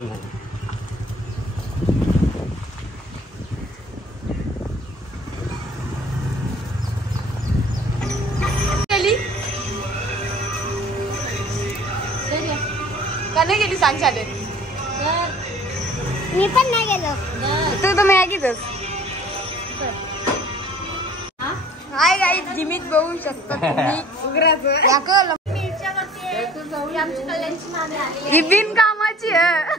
का नाही गेली सांग शाळेत? मी पण नाही गेलो. तू तर मॅगीच. हाय गाईज, जिमीत बघू शकता तुम्ही उघराचं ही बिनकामाची आहे.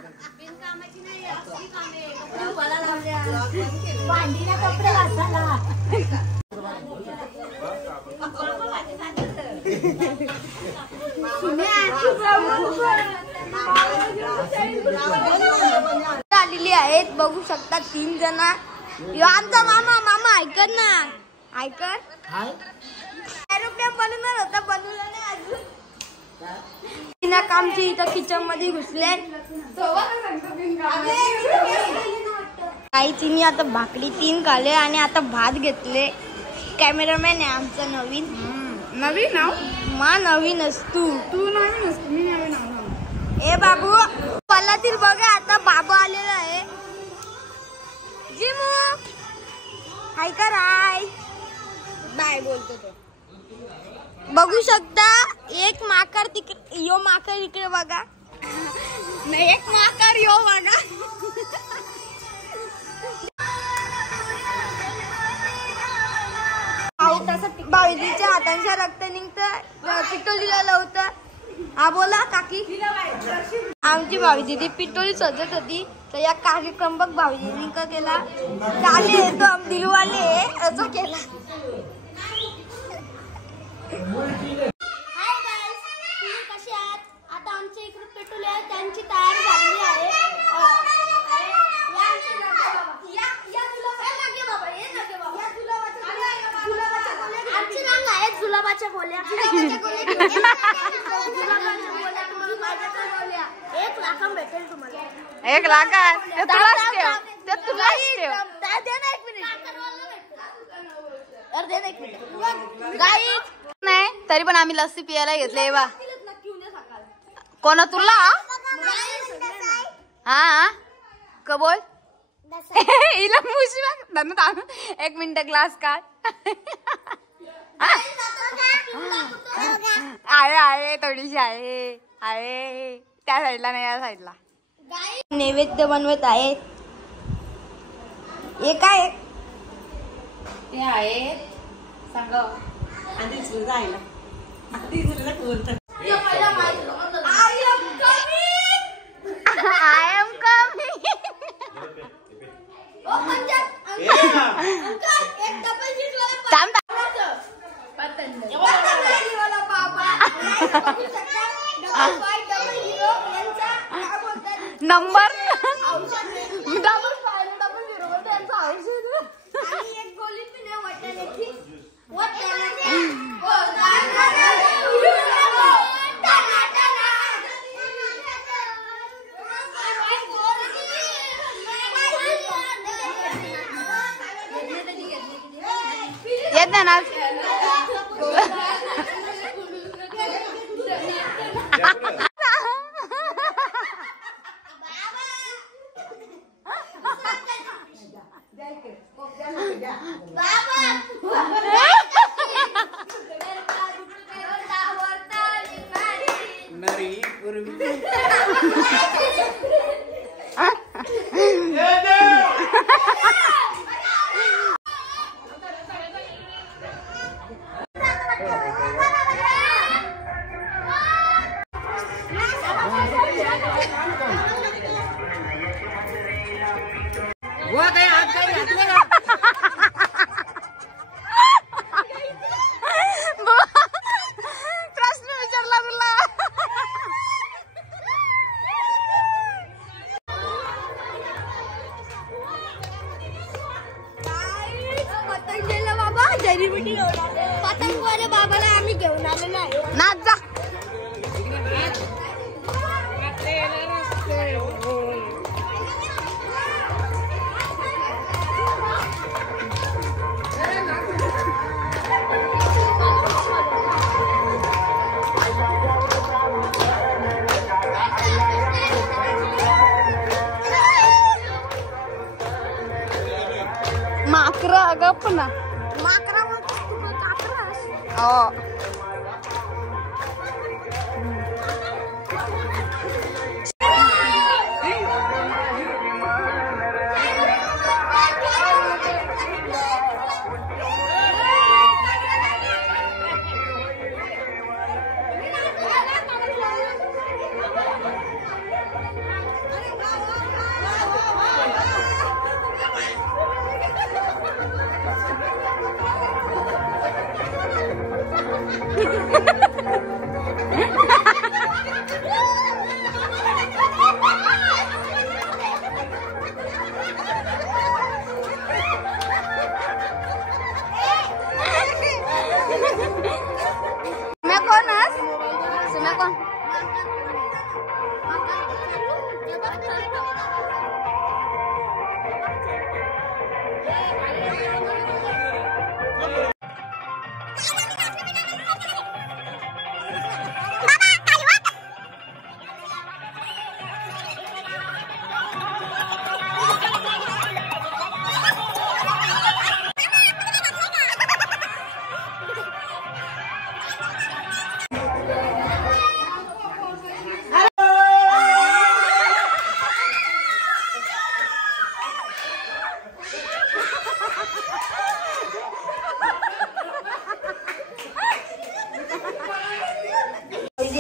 भांडीला कपडे घासायला. आलेली आहेत बघू शकता 3 जण. आमचा मामा ऐकत ना, ऐकत एरोप्लेन बनवणार होता, बनवला नाही अजून. कामची इथं किचन मध्ये घुसले. काही तिने आता भाकरी 3 खाल्ले आणि आता भात घेतले. कॅमेरामॅन आहे आमचा नवीन. नवीन नाव मा नवीन असतू. तू नवीन असतो, मी नवीन नाव. ए बाबू पल्लातील बघा, आता बाबा आलेला आहे. जिमू हाय कर, हाय बाय बोलतो तो. बघू शकता एक माकड तिकडे, यो माकड इकडे बघा. नाही, एक माकड यो बघा. भाऊजीच्या हातांच्या रक्त निघतं, पिटोलीला लावतं. हा बोला काकी. आमची भाऊजी ती पिटोली सजत होती, तर या कार्यक्रम बघ भाऊजींनी का केला. चाले तो हम दिलवाले असं केला. हाय गाईस, तुम्ही कसे आहात? आता आमच्या इकडे पेट्रोल आहे, त्यांची तयारी झालेली आहे. आमची रंग आहे जुलाबाच्या गोल्या. एक लाख भेटेल तुम्हाला. 1 लाख तुलाच ठेव. नाही तरी पण आम्ही लस्सी पियाला घेतले बा. कोणा तुला? हा क बोल. हिला मुशी 1 मिनिट ग्लास काढ. आहे थोडीशी आहे त्या साईडला नाही, या साईडला. नैवेद्य बनवत आहे. हे काय हे आहे सांग. आधी सुद्धा आहे ना, आधी सुद्धा बोलतात. I am coming. नंबर येत ना. गप ना हो.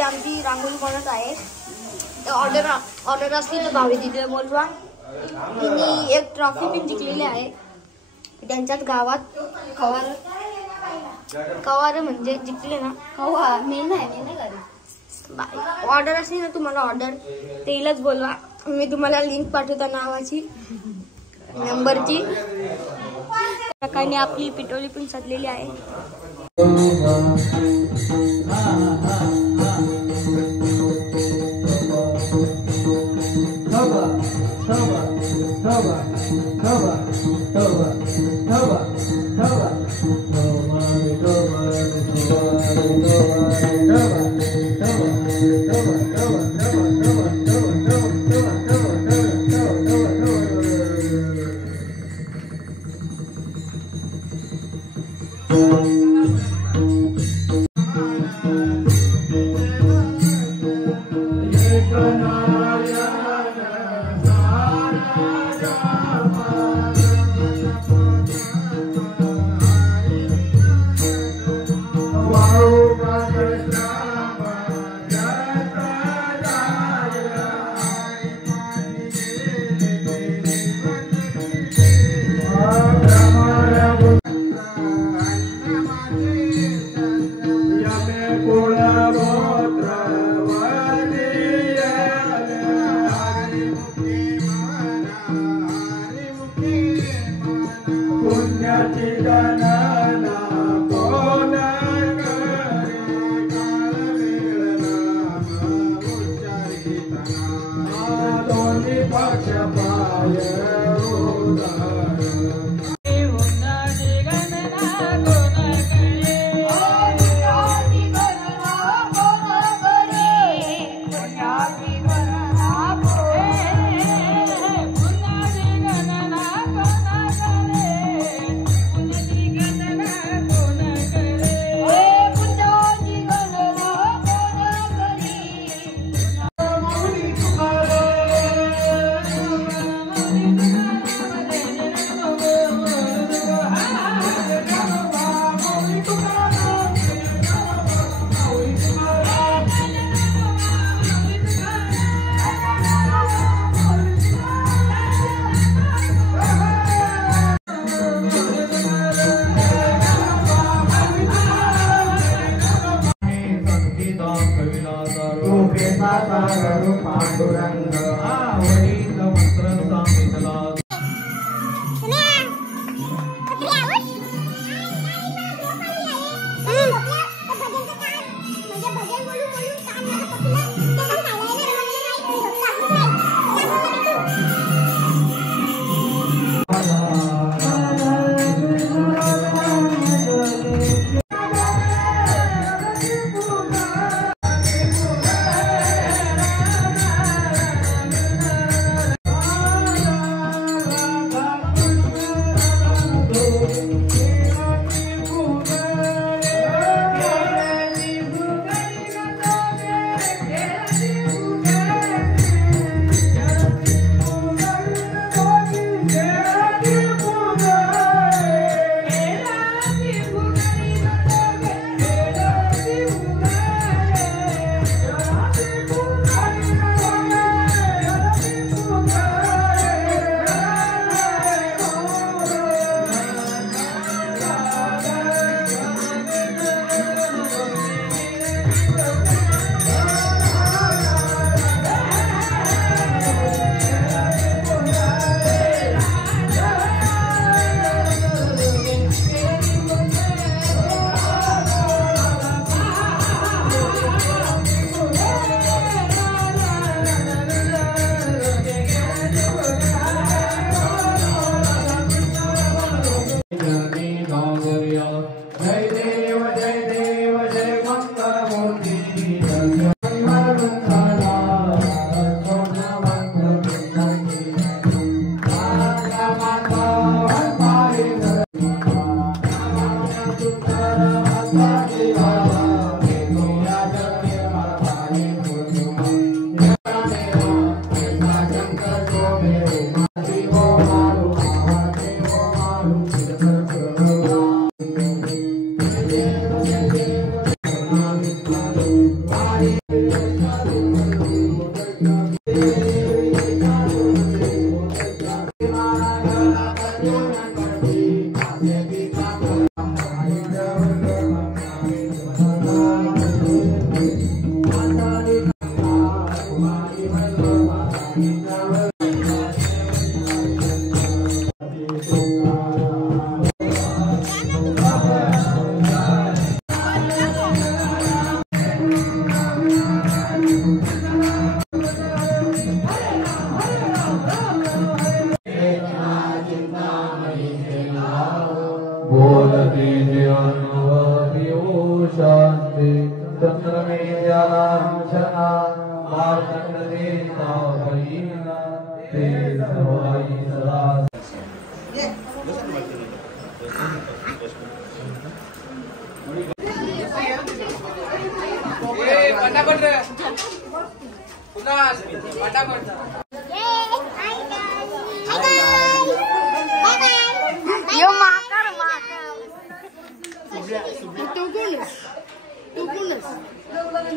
आमची रांगोळी बनत आहे. ऑर्डर असतील तर भावी दिदीला बोलवा. तिने एक ट्रॉफी पण जिंकलेली आहे त्यांच्याच गावात. कवार म्हणजे जिंकले ना कवा मी नाही ऑर्डर असली ना तुम्हाला ऑर्डर तेलाच बोलवा. मी तुम्हाला लिंक पाठवता नावाची नंबरची. काकाने आपली पिटोली पण सजलेली आहे.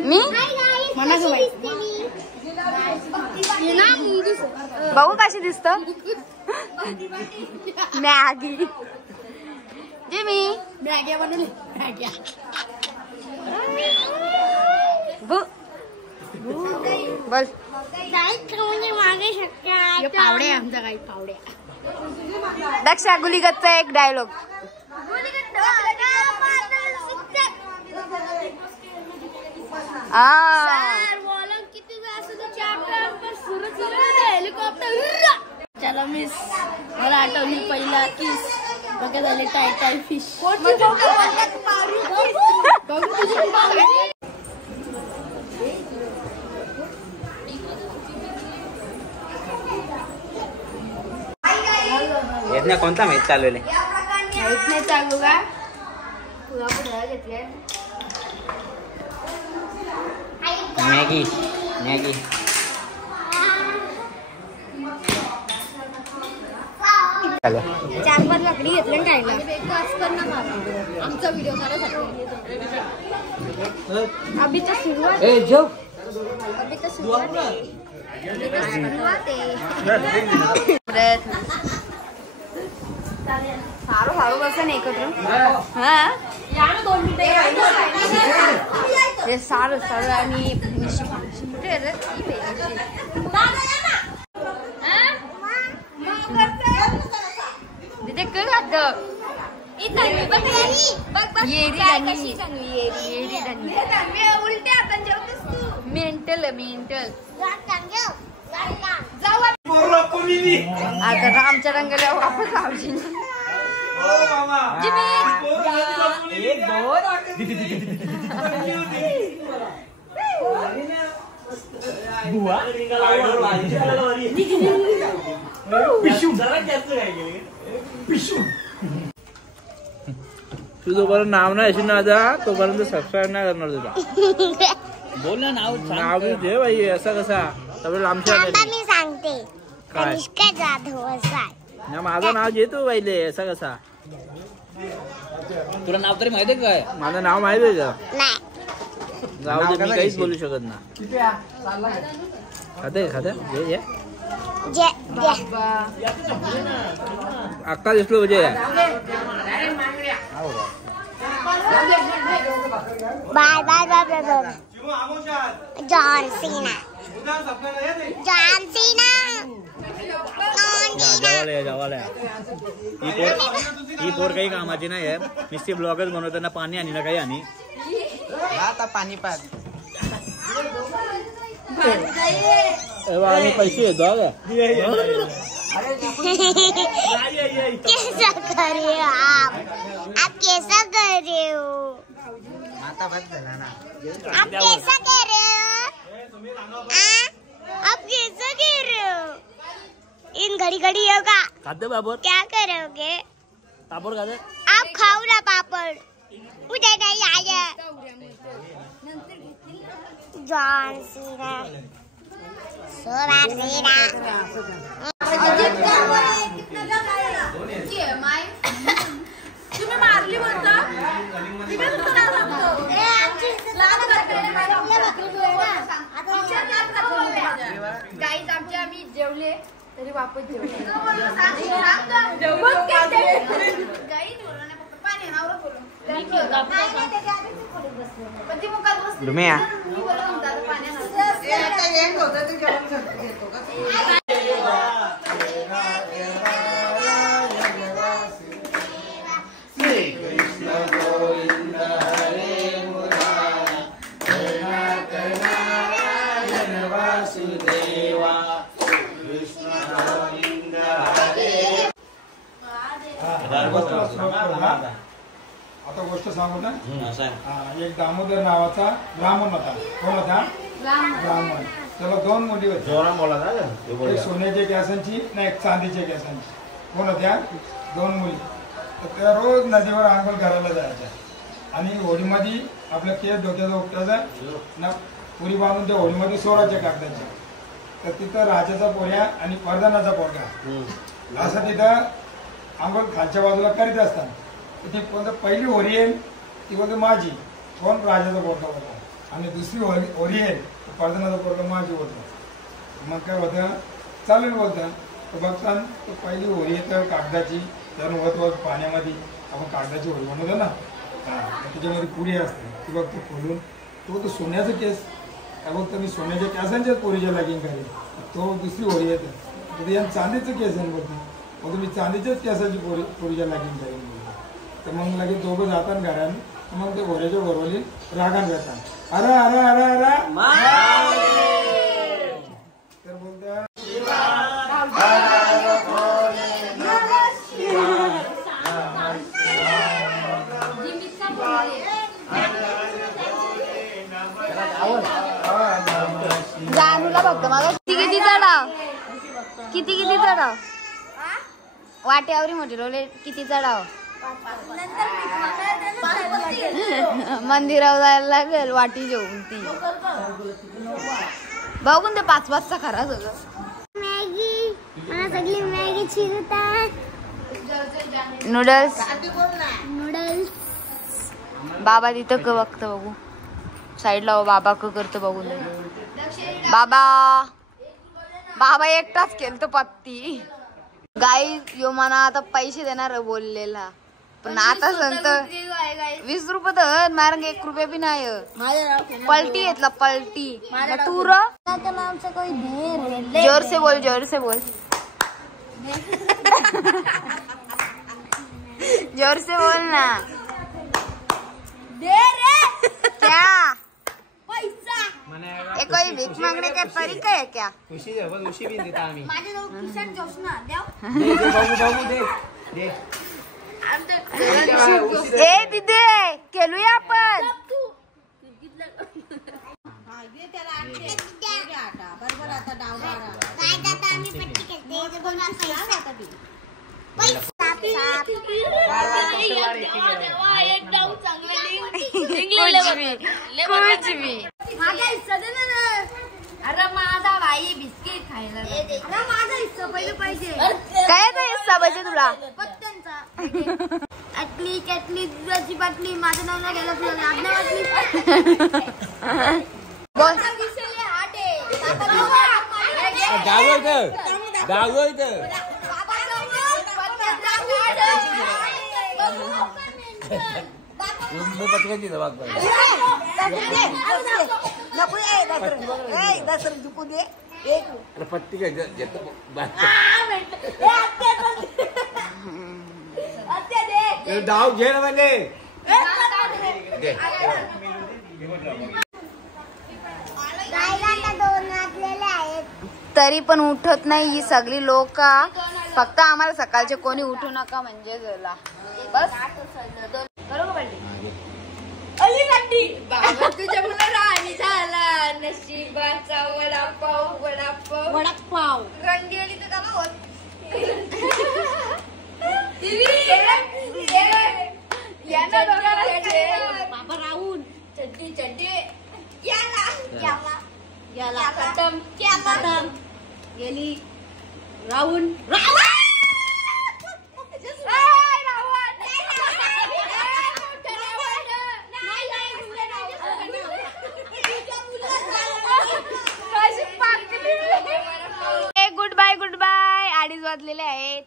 मी बघू कशी दिसत मॅगी जे मी मॅग्या बनवली बोल मागे शक्य पावडे आमचा काही पावड्या दक्षा गुलीगतचा एक डायलॉग चला मिस मला आठवली पहिला किस बघा झाले टाय फिश कोणता मॅच चालू आहे चालू का तुला पुढे घेतले मॅगी मॅगी 4-5 लाकडी घेतले खायला आमचा व्हिडिओ अभी तर सुरुवात सारू सारू कसं नाही एकत्र हे सारू सारू आणि तिथे काय खात मेंटल मेंटल आता आमच्या रंगाला वापस आवशी तू जोपर्यंत नाव नाही अशी ना जा तोपर्यंत सबस्क्राईब नाही करणार तुला बोल ना नाव नाव दे बाई असा कसा त्यावेळेला आमच्या मी सांगते कनिष्का जाधव असा माझं नाव घेतो पहिले असा कसा तुला नाव तरी माहिती आहे काय माझं नाव माहिती आहे का नाही जाऊ दे मी काहीच बोलू शकत ना खाते खाते अक्का दिसलो म्हणजे bye bye bye bye John Cena जवाला ही पोर काही कामाची नाही आहे नुसती ब्लॉगच बनवताना पाणी आणि ना काही आणि आता पाणी पात पैसे येतो कैसा कर रहे हो आप कैसा कर रहे हो आप कैसा कर रहे हो आप कैसा कर रहे हो इन घड़ी घड़ी होगा खाते पापड़ क्या करोगे पापड़ खाते आप खाओ ना पापड़ मुझे नहीं आया जॉन सीना तुम्ही मारली बोलता गाईज आमचे आम्ही जेवले तरी वापस जेवले तुम्ही आता गोष्ट सांगू ना. एक दामोदर नावाचा ब्राह्मण होता. कोण होता? ब्राह्मण. त्याला 2 मुली होत्या. एक सोन्याच्या केसांची नाही एक चांदीच्या केसांची. कोण होत्या? 2 मुली. तर त्या रोज नदीवर आंघोळ करायला जायच्या आणि होळीमध्ये आपल्या केस डोक्याचा उपटायचा ना पुरी बांधून त्या होळीमध्ये सोडायच्या कागदाच्या. तर तिथं राजाचा पोऱ्या आणि परदानाचा पोरगा असं तिथं आंघोळ खालच्या बाजूला करीत असतात. ती कोणतं पहिली होरी येईल ती बोलते माझी. कोण? राजाचा पोरगा होता. आणि दुसरी होरी येईल परदानाचा पोरगा माझी होतं. मग काय होतं? चालेल बोलतं. तर बघता तो पहिली होरी येतं कागदाची. त्यानं होत पाण्यामध्ये आपण कागदाची होळी बनवतो ना. त्याच्यामध्ये पुरी असते ती बघतो खोलून तो सोन्याचा केस काय बघतो मी सोन्याच्या केसांच्याच पोरीच्या लागीन करेन. तो दुसरी होळी येते तर यानं चांदीचं केस आहे बोलतो. मग मी चांदीच्याच केसाची पोरीच्या लागीन करेन बोलतो. तर मग लगेच दोघं जातात घराने. मग ते घोड्याच्या घरोली रागान जातात. अरे अरे अरे अरे तर बोलतात जानूला बघतो मला किती चढाव किती चढाव वाट्यावरी म्हटले रोले किती चढाव मंदिरावर जायला लागेल वाटी जेवून ती बघून ते 5-5चा खरा सगळं. मॅगी मला सगळी मॅगी चिरतात. नूडल्स नूडल्स बाबा तिथं क बघतं बघू साईडला बाबा क करतो बघून बाबा एकटाच केलतो पत्ती. गाई यो मना आता पैसे देणार बोललेला पण आता संत 20 रुपये तर मारंग 1 रुपया बी नाही. पलटी घेतला पलटी टूर. जोर से बोल जोर से बोल जोर से बोल ना. क्या ये कोई भीख मांगने का तरीका है क्या? ए दीदी केलूया आपण. माझा हिस्सा दे ना. अरे माझा भाई बिस्किट खायला. अरे माझा हिस्सा पहिले पाहिजे. काय तो हिस्सा पाहिजे तुला? पत्त्यांचा. अटली कॅटली दुधाची बाटली माझं नाव नाही गेलं तुला लाग नाही वाटली. बोल पत्ती डाव घे ना म्हणजे तरी पण उठत नाही ही सगळी लोक. फक्त आम्हाला सकाळचे कोणी उठू नका म्हणजे झाला बस. बाबा तुझ्या मुलं राणी झाला नशिबाचा वडापाव वडापाव वडापाव रंगेली तर त्याला होत. बाबा राहून चड्डी चड्डी याला याला याला खतम खतम गेली राहून गुड बाय 2.5 वाजलेले आहेत.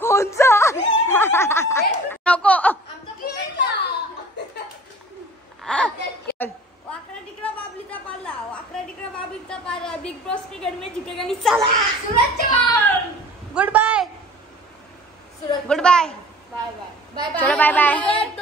कोणचा नको वाकरा टिकरा बाबलीचा पाला, वाकरा टिकरा बाबलीचा पाला, बिग बॉस क्रिकेट में जिंकेगा नहीं साला. Suraj Chavan. Good bye. Good bye. Bye bye. चलो बाय बाय.